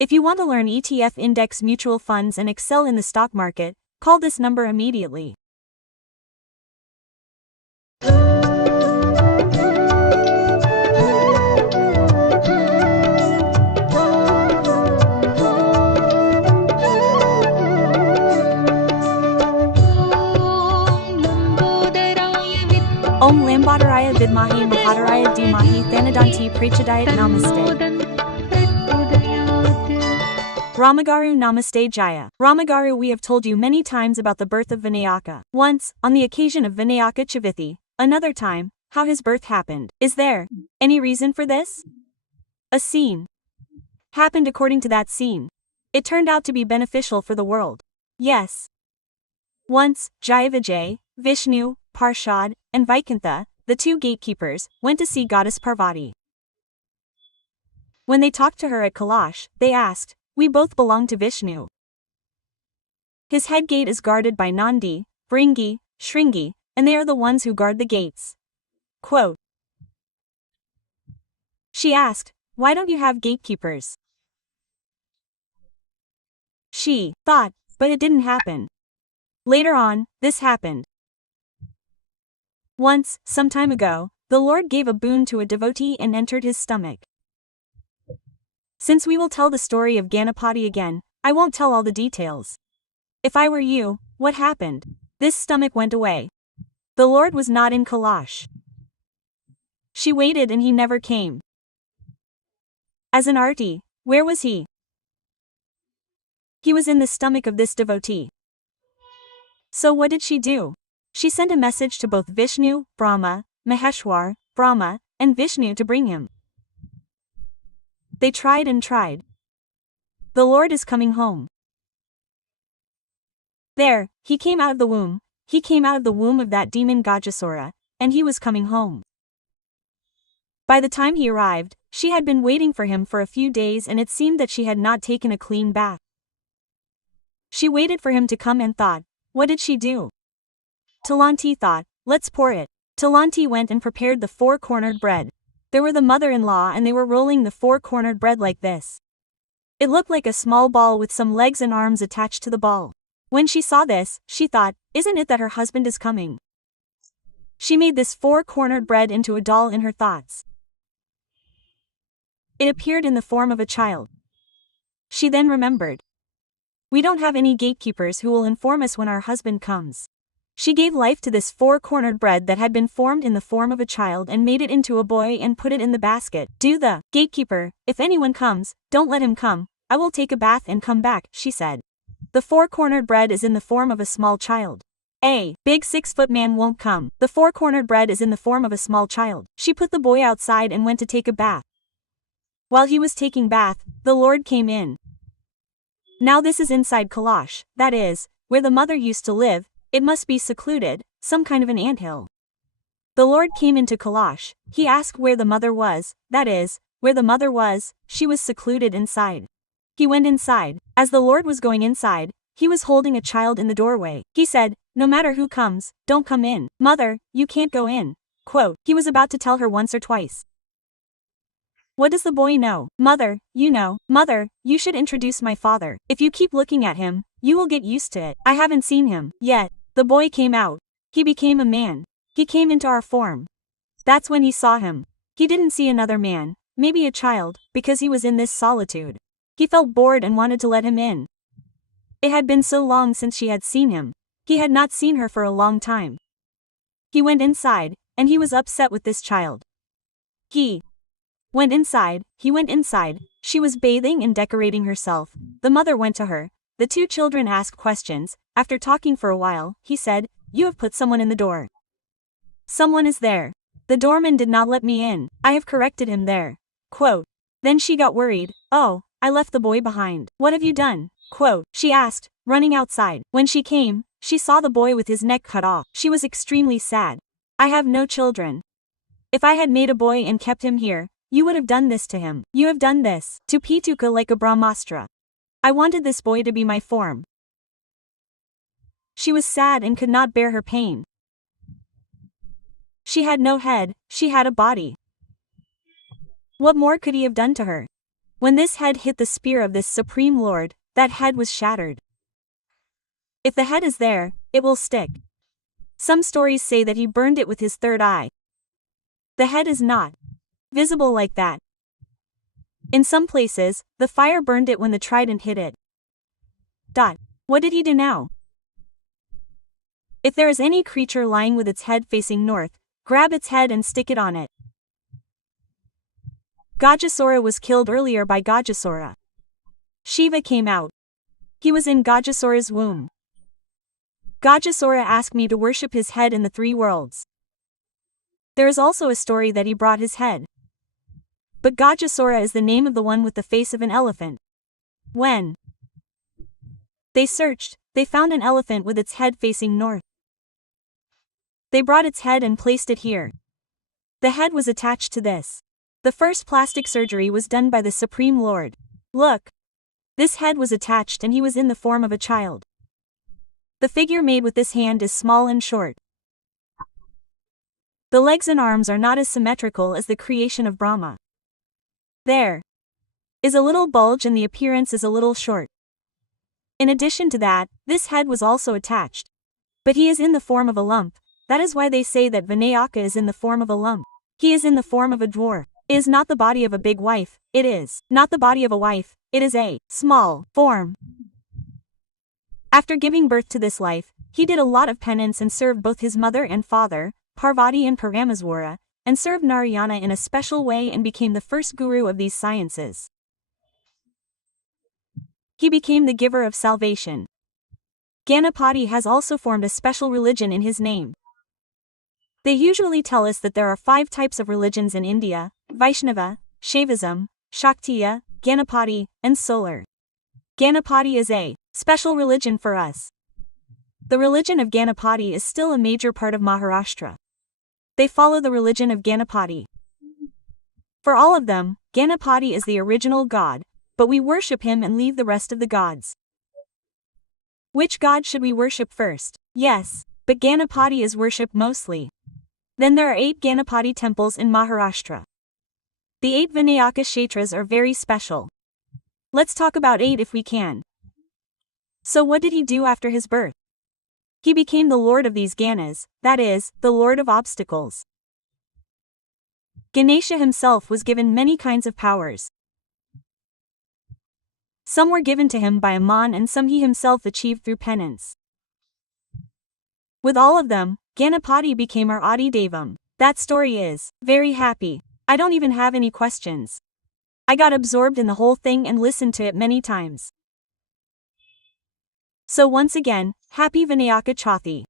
If you want to learn ETF index mutual funds and excel in the stock market, call this number immediately. Om Lambodaraya Vidmahi Mahadaraya Dhimahi Thanadanti Prachodayat Namaste. Ramagaru Namaste Jaya. Ramagaru, we have told you many times about the birth of Vinayaka. Once, on the occasion of Vinayaka Chavithi. Another time, how his birth happened. Is there any reason for this? A scene happened according to that scene. It turned out to be beneficial for the world. Yes. Once, Jayavijay, Vishnu, Parshad, and Vaikantha, the two gatekeepers, went to see goddess Parvati. When they talked to her at Kailash, they asked, "We both belong to Vishnu. His head gate is guarded by Nandi, Bringi, Shringi, and they are the ones who guard the gates." Quote. She asked, "Why don't you have gatekeepers?" She thought, but it didn't happen. Later on, this happened. Once, some time ago, the Lord gave a boon to a devotee and entered his stomach. Since we will tell the story of Ganapati again, I won't tell all the details. If I were you, what happened? This stomach went away. The Lord was not in Kailash. She waited and he never came. As an arti, where was he? He was in the stomach of this devotee. So what did she do? She sent a message to both Vishnu, Brahma, Maheshwar, Brahma, and Vishnu to bring him. They tried and tried. The Lord is coming home. There, he came out of the womb. He came out of the womb of that demon Gajasura, and he was coming home. By the time he arrived, she had been waiting for him for a few days and it seemed that she had not taken a clean bath. She waited for him to come and thought, what did she do? Talanti thought, let's pour it. Talanti went and prepared the four-cornered bread. There were the mother-in-law and they were rolling the four-cornered bread like this. It looked like a small ball with some legs and arms attached to the ball. When she saw this, she thought, isn't it that her husband is coming? She made this four-cornered bread into a doll in her thoughts. It appeared in the form of a child. She then remembered. We don't have any gatekeepers who will inform us when our husband comes. She gave life to this four-cornered bread that had been formed in the form of a child and made it into a boy and put it in the basket. Do the gatekeeper, if anyone comes, don't let him come, I will take a bath and come back, she said. The four-cornered bread is in the form of a small child. A big 6-foot man won't come. The four-cornered bread is in the form of a small child. She put the boy outside and went to take a bath. While he was taking bath, the Lord came in. Now this is inside Kailash, that is, where the mother used to live. It must be secluded, some kind of an anthill. The Lord came into Kailash. He asked where the mother was, that is, where the mother was, she was secluded inside. He went inside. As the Lord was going inside, he was holding a child in the doorway. He said, no matter who comes, don't come in. Mother, you can't go in. Quote, he was about to tell her once or twice. What does the boy know? Mother, you know. Mother, you should introduce my father. If you keep looking at him, you will get used to it. I haven't seen him yet. The boy came out. He became a man. He came into our form. That's when he saw him. He didn't see another man, maybe a child, because he was in this solitude. He felt bored and wanted to let him in. It had been so long since she had seen him. He had not seen her for a long time. He went inside, and he was upset with this child. He went inside. She was bathing and decorating herself. The mother went to her. The two children asked questions. After talking for a while, he said, you have put someone in the door. Someone is there. The doorman did not let me in. I have corrected him there. Quote. Then she got worried. Oh, I left the boy behind. What have you done? Quote. She asked, running outside. When she came, she saw the boy with his neck cut off. She was extremely sad. I have no children. If I had made a boy and kept him here, you would have done this to him. You have done this to Pituka like a Brahmastra. I wanted this boy to be my form. She was sad and could not bear her pain. She had no head, she had a body. What more could he have done to her? When this head hit the spear of this Supreme Lord, that head was shattered. If the head is there, it will stick. Some stories say that he burned it with his third eye. The head is not visible like that. In some places, the fire burned it when the trident hit it. What did he do now? If there is any creature lying with its head facing north, grab its head and stick it on it. Gajasura was killed earlier by Gajasura. Shiva came out. He was in Gajasura's womb. Gajasura asked me to worship his head in the three worlds. There is also a story that he brought his head. But Gajasura is the name of the one with the face of an elephant. When they searched, they found an elephant with its head facing north. They brought its head and placed it here. The head was attached to this. The first plastic surgery was done by the Supreme Lord. Look. This head was attached and he was in the form of a child. The figure made with this hand is small and short. The legs and arms are not as symmetrical as the creation of Brahma. There is a little bulge and the appearance is a little short. In addition to that, this head was also attached. But he is in the form of a lump. That is why they say that Vinayaka is in the form of a lump. He is in the form of a dwarf. It is not the body of a big wife. It is not the body of a wife. It is a small form. After giving birth to this life, he did a lot of penance and served both his mother and father, Parvati and Parameswara, and served Narayana in a special way and became the first guru of these sciences. He became the giver of salvation. Ganapati has also formed a special religion in his name. They usually tell us that there are 5 types of religions in India: Vaishnava, Shaivism, Shaktiya, Ganapati, and Solar. Ganapati is a special religion for us. The religion of Ganapati is still a major part of Maharashtra. They follow the religion of Ganapati. For all of them, Ganapati is the original god, but we worship him and leave the rest of the gods. Which god should we worship first? Yes, but Ganapati is worshipped mostly. Then there are 8 Ganapati temples in Maharashtra. The 8 Vinayaka Kshetras are very special. Let's talk about 8 if we can. So what did he do after his birth? He became the lord of these Ganas, that is, the lord of obstacles. Ganesha himself was given many kinds of powers. Some were given to him by a man and some he himself achieved through penance. With all of them, Ganapati became our Adi Devam. That story is very happy. I don't even have any questions. I got absorbed in the whole thing and listened to it many times. So once again, happy Vinayaka Chavithi.